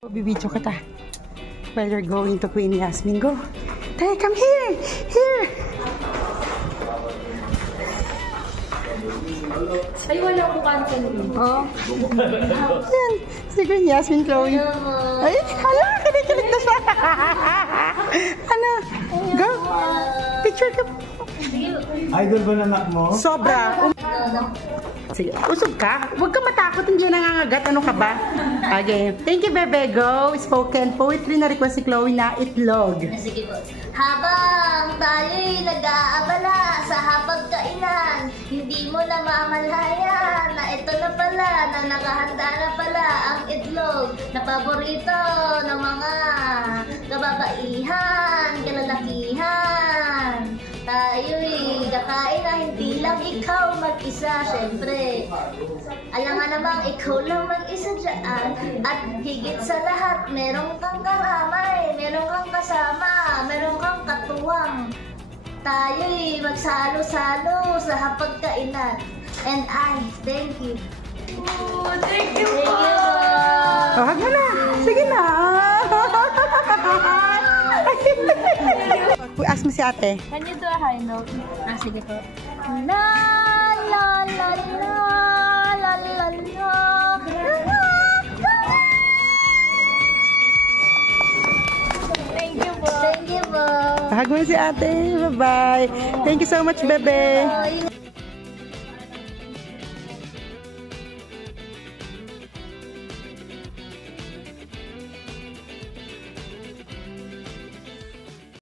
Bibidyo kita. While you're going to Queen Yasmin, go. Tay, come here! Here! Ay, wala ko cancel. Oh. Yan. Si Queen Yasmin, Chloe. Ay, hala! Kinikilig na siya. Ano? Go! Picture ka. Idol ba na anak mo? Sobra. Sige, usog ka. Huwag ka matakot, hindi nangangagat. Ano ka ba? Okay. Thank you, Bebe. Go. Spoken poetry na request si Chloe na itlog. Sige po. Habang tayo'y nag-aabala sa hapagkainan, hindi mo na mamalayan na ito na pala, na nakahanda na pala ang itlog na paborito ng mga kababaihan, kalalakihan. Tayo'y kakain na hindi lang ikaw mag-isa, syempre. Alam nga namang ikaw lang mag-isa dyan. At higit sa lahat, meron kang karamay, meron kang kasama, meron kang katuwang. Tayo'y magsalo-salo sa hapagkainan. And I thank you. Oh, thank you po! Oh, hag mo na. Sige na. Ask mo si ate. Can you do a high note? Sige po. La la la la la la la. Thank you po. Thank you po. Hag mo si ate. Bye-bye. Thank you so much, Bebe.